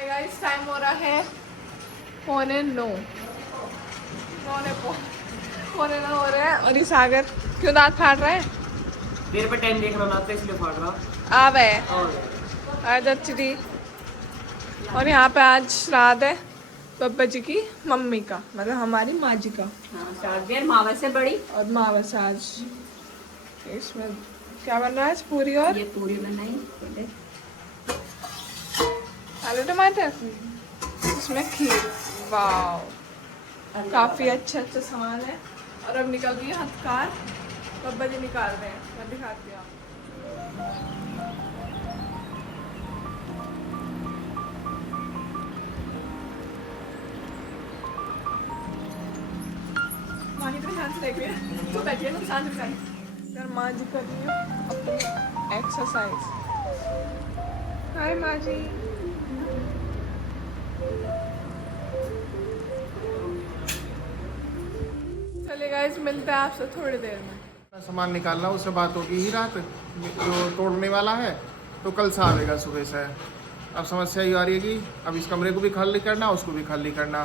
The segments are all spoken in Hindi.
हाय गाइस, टाइम हो रहा है 8:45। 9:45 हो रहे हैं और ये सागर क्यों दांत फाड़ रहा है? देर पे टाइम देख रहा ना तो इसलिए फाड़ रहा। आवे और आज अच्छी। और यहाँ पे आज श्राद्ध है पप्पा जी की मम्मी का, मतलब हमारी माँ जी का। हाँ, मावा से बड़ी। और मावस आज इसमें क्या बन रहा है आज? पूरी और ये पूरी बनाई, आलू टमाटर, इसमें खीर। वाह, काफी अच्छा अच्छा सामान है। और अब निकल गई हथकार, बब्बा जी निकाल रहे हैं, मैं दिखाती हूँ आपको। माँ कितने ध्यान से देख रही है, तो बैठिए नुकसान से दिखाई। यार माँ जी कर रही है अपनी एक्सरसाइज। हाय माँ जी। चलिए गाइस, मिलते हैं आपसे थोड़ी देर में। सामान निकालना, उससे बात होगी ही रात जो तोड़ने वाला है, तो कल से आएगा सुबह से। अब समस्या ये आ रही है कि अब इस कमरे को भी खाली करना, उसको भी खाली करना,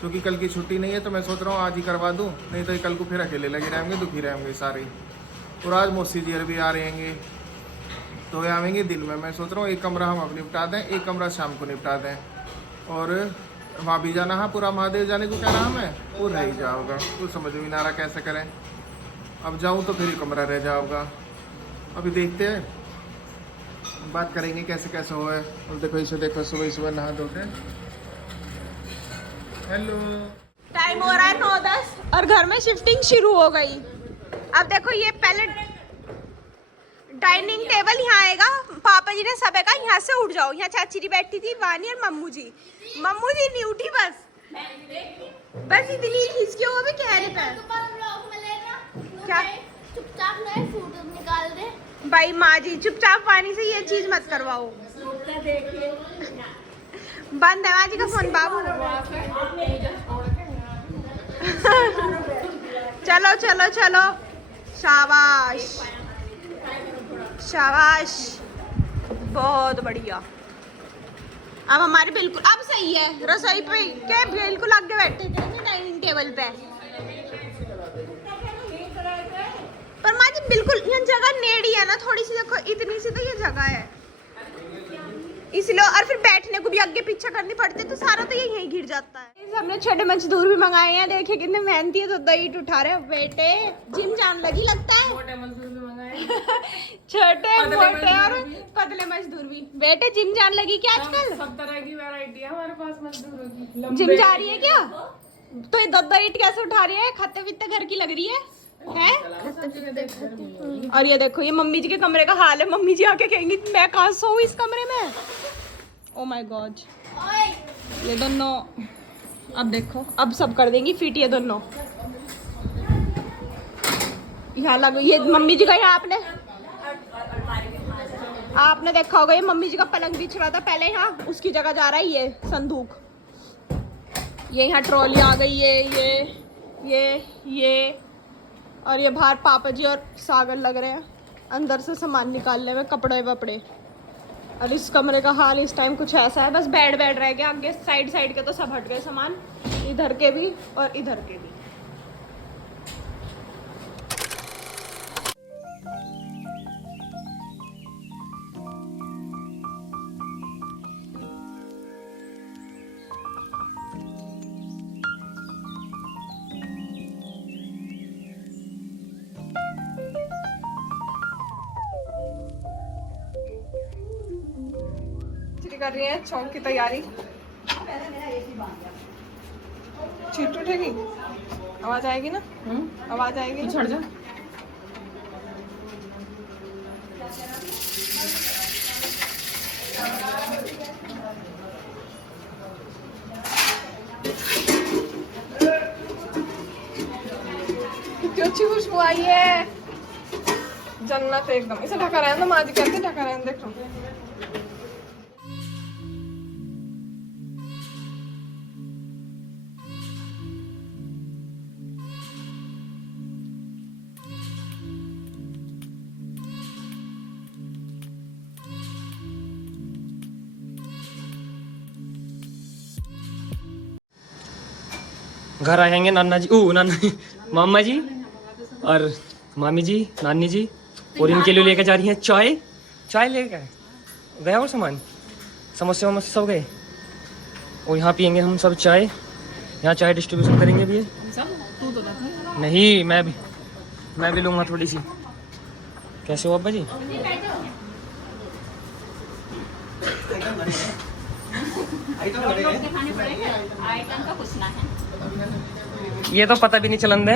क्योंकि कल की छुट्टी नहीं है। तो मैं सोच रहा हूँ आज ही करवा दूँ, नहीं तो ये कल को फिर अकेले लगे रहेंगे, दुखी रहेंगे सारे। और आज मौसी जी भी आ रहेंगे, तो ये आएंगे दिन में। मैं सोच रहा हूँ एक कमरा हम अब निपटा दें, एक कमरा शाम को निपटा दें। और वहाँ भी जाना है, पूरा महादेव जाने को क्या नाम है, वो रह ही जाओगा। कुछ समझ में नहीं आ रहा कैसे करें। अब जाऊँ तो फिर ही कमरा रह जाओगा। अभी देखते हैं, बात करेंगे कैसे कैसे होए। और देखो इसे, देखो सुबह सुबह नहा धो के। हेलो, टाइम हो रहा है 9:10 और घर में शिफ्टिंग शुरू हो गई। अब देखो ये पहले डाइनिंग टेबल यहाँ आएगा, पापा जी ने सब कहा यहाँ से उठ जाओ। यहाँ चाची जी बैठी थी, वानी और मम्मू जी नहीं उठी, बस इतनी खिसकी वो भी कहने पे। क्या चुपचाप नए फोटो निकाल दे भाई माँ जी, चुपचाप वानी से ये चीज मत करवाओ। बंद है माँ जी का फोन बाबू। चलो चलो चलो, शाबाश शाबाश, बहुत बढ़िया। अब हमारे बिल्कुल अब सही है, रसोई पे के बिल्कुल आगे बैठे थे डाइनिंग टेबल पे। पर माँ जी बिल्कुल यहाँ जगह नेड़ी है ना थोड़ी सी, देखो इतनी सी तो ये जगह है, इसलिए। और फिर बैठने को भी आगे पीछे करनी पड़ती है, तो सारा तो यही गिर जाता है। हमने छोटे मजदूर भी मंगाए हैं, देखिए कितने मेहनती है। तो दही उठा रहे हो बेटे, जिम जान लगी लगता है। छोटे मजदूर भी मंगाए, छोटे मोटे और पतले मजदूर भी। बेटे जिम जान लगी क्या आजकल? सब तरह की वैरायटी है हमारे पास मजदूरों की। जिम जा रही है क्या? तो ये दो ईट कैसे उठा रही है? खत्ते वित्ते घर की लग रही है? और ये देखो, ये मम्मी जी के कमरे का हाल है। मम्मी जी आके कहेंगी मैं कहाँ सोऊं इस कमरे में। ओ माय गॉड, ये दोनों अब देखो, अब सब कर देंगी फिट ये दोनों। यहाँ लगो, ये मम्मी जी का, यहाँ आपने देखा होगा, ये मम्मी जी का पलंग बिछ रहा था पहले, यहाँ उसकी जगह जा रहा है ये संदूक। ये यहाँ ट्रॉली आ गई है, ये और ये बाहर पापा जी और सागर लग रहे हैं अंदर से सामान निकालने में, कपड़े वपड़े। और इस कमरे का हाल इस टाइम कुछ ऐसा है, बस बेड रह गया। आगे साइड के तो सब हट गए सामान, इधर के भी और इधर के भी। कर रही है चौक की तैयारी। चीट उठेगी, आवाज आएगी ना? आवाज आएगी, छड़ जा। कितनी अच्छी खुशबू आई है, जन्नत एकदम। इसे ढका रहने दो, माँ जी कहते ढका रहने, देखो। घर आएंगे नाना जी, नाना मामा जी और मामी जी, नानी जी, और इनके लिए लेकर जा रही हैं चाय। चाय लेकर गया और सामान, समोसे वमोसे सब गए, और यहाँ पियेंगे हम सब चाय। यहाँ चाय डिस्ट्रीब्यूशन करेंगे भी। नहीं, मैं भी लूँगा थोड़ी सी। कैसे हो अब्बा जी? ये तो पता भी नहीं चलन दे।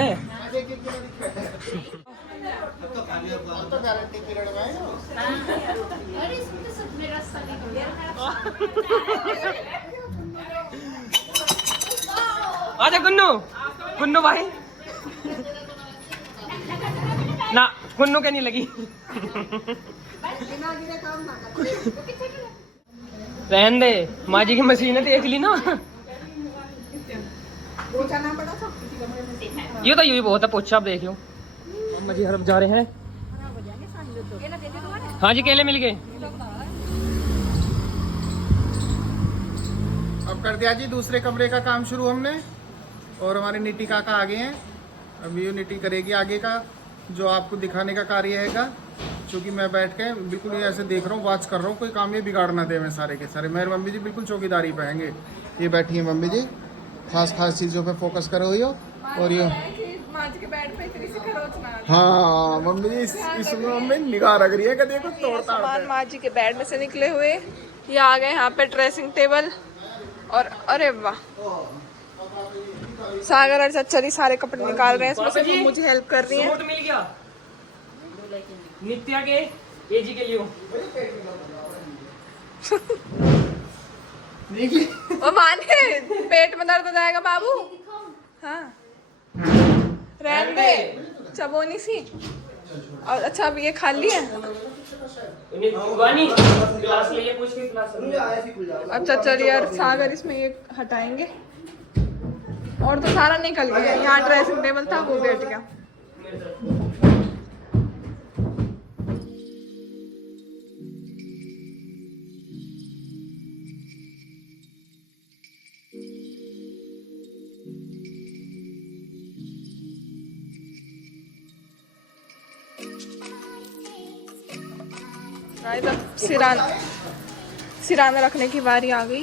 आजा गुन्नू भाई ना, गुन्नू के नहीं लगी। रहन दे, माँ जी की मशीन देख ली ना। ये तो यूँ बहुत है पोछा, आप देख लो। अम्मा जी हरब जा रहे हैं। हाँ जी, केले मिल गए। अब कर दिया जी दूसरे कमरे का काम शुरू हमने, और हमारे निटी काका आगे हैं। अब ये निटी करेगी आगे का जो आपको दिखाने का कार्य हैगा, क्योंकि मैं बैठ के बिल्कुल ये ऐसे देख रहा हूँ, वॉच कर रहा हूँ, कोई काम ये बिगाड़ ना दे। मैं सारे के सारे मेरे मम्मी जी बिल्कुल चौकीदारी पे हैंगे। ये बैठी है मम्मी जी, खास चीज़ों पे फोकस करे हुई हो। और ये हाँ मम्मी जी इसमें मम्मी निगाह रख रही है कि देखो तोड़ ताड़ सामान माँ जी के बेड में से निकले हुए ये आ गए यहाँ पे ड्रेसिंग टेबल। और अरे वाह, सागर और चच्चा जी सारे कपड़े निकाल रहे हैं, इसमें से मुझे हेल्प कर रही है। सूट मिल गया नित्या के एजी के लिए। वो माने पेट में दर्द हो जाएगा बाबू। हाँ रहने दे, चबोनी सी। और अच्छा अब ये खाली है। अब चच्चा जी और सागर इसमें ये हटाएंगे, और तो सारा निकल गया। यहाँ ड्रेसिंग टेबल था वो बैठ गया। सिराना रखने की बारी आ गई।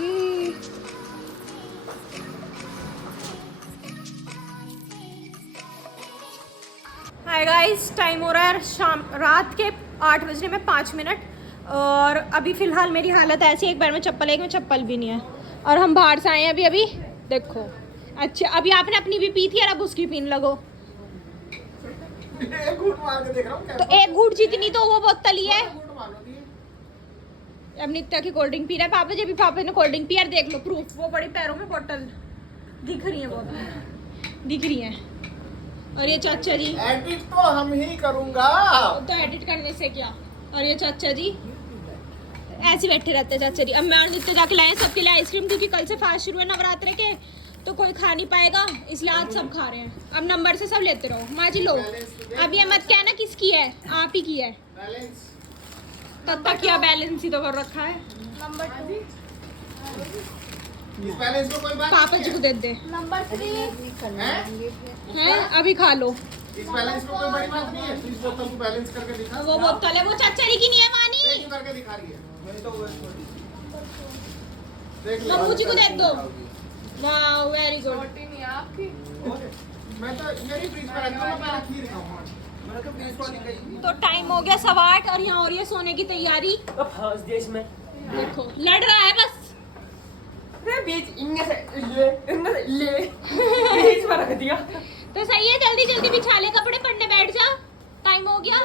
हाय गाइस, टाइम हो रहा है रात के 8 बजने में 5 मिनट, और अभी फ़िलहाल मेरी हालत ऐसी है, एक पैर में चप्पल है, एक में चप्पल भी नहीं है, और हम बाहर से आए हैं अभी देखो। अच्छा अभी आपने अपनी भी पी थी और अब उसकी पीने लगो। तो एक घूट जितनी तो वो बोतल ही है। अब नित्या की कोल्ड ड्रिंक पी रहा है पापा जी, भी पापा ने कोल्ड ड्रिंक पिया, देख लो प्रूफ, वो बड़ी पैरों में बोतल दिख रही है, बोतल दिख रही है। और ये चाचा जी, एडिट तो हम ही करूंगा, तो एडिट करने से क्या। और ये चाचा जी ऐसे बैठे रहते हैं चाचा जी। अब मैं और नित्य जाके लाए सबके लिए आइसक्रीम, क्योंकि कल से फास्ट शुरू है नवरात्रे के, तो कोई खा नहीं पाएगा, इसलिए आज सब खा रहे हैं। अब नंबर से सब लेते रहो। माँ जी लो, अब ये मत कहना किसकी है, आप ही की है। तब तक क्या बैलेंस ही तो कर रखा है। नंबर 2 इस बैलेंस को कोई बात पापा जी को दे दे। नंबर 3 हैं अभी खा लो। इस बैलेंस को कोई बड़ी बात नहीं है। इस बोतल को बैलेंस करके दिखा। वो बोतल है, वो चाचा जी की नहीं है मानी, करके दिखा रही है। मम्मू जी को दे दो। वाह वेरी गुड। नहीं आपकी मैं तो मेरी फ्रिज पर रखता हूं, मैं खीर खाऊंगा। तो टाइम हो गया 8:15 और यहाँ हो रही है सोने की तैयारी। देश में देखो लड़ रहा है बस। तो सही है, जल्दी जल्दी बिछा ले कपड़े, पढ़ने बैठ जा, टाइम हो गया।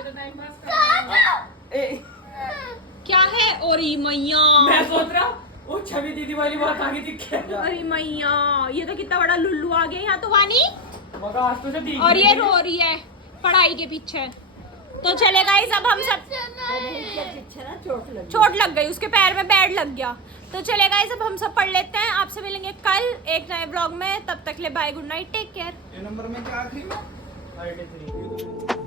क्या है? ओरी मैया, मैं सोच रहा वो छवि दीदी वाली बात आगे दिखे। अरे मैया, ये तो कितना बड़ा लुल्लू आ गया यहाँ तो वानी। मगर आज तो से और ये रो रही है पढ़ाई के पीछे। तो चले गाइस, अब हम सब चोट लग गई, उसके पैर में बेड लग गया। तो चले गाइस, अब हम सब पढ़ लेते हैं। आपसे मिलेंगे कल एक नए ब्लॉग में, तब तक ले bye, good night, take care. ये नंबर में क्या आखिरी में? 33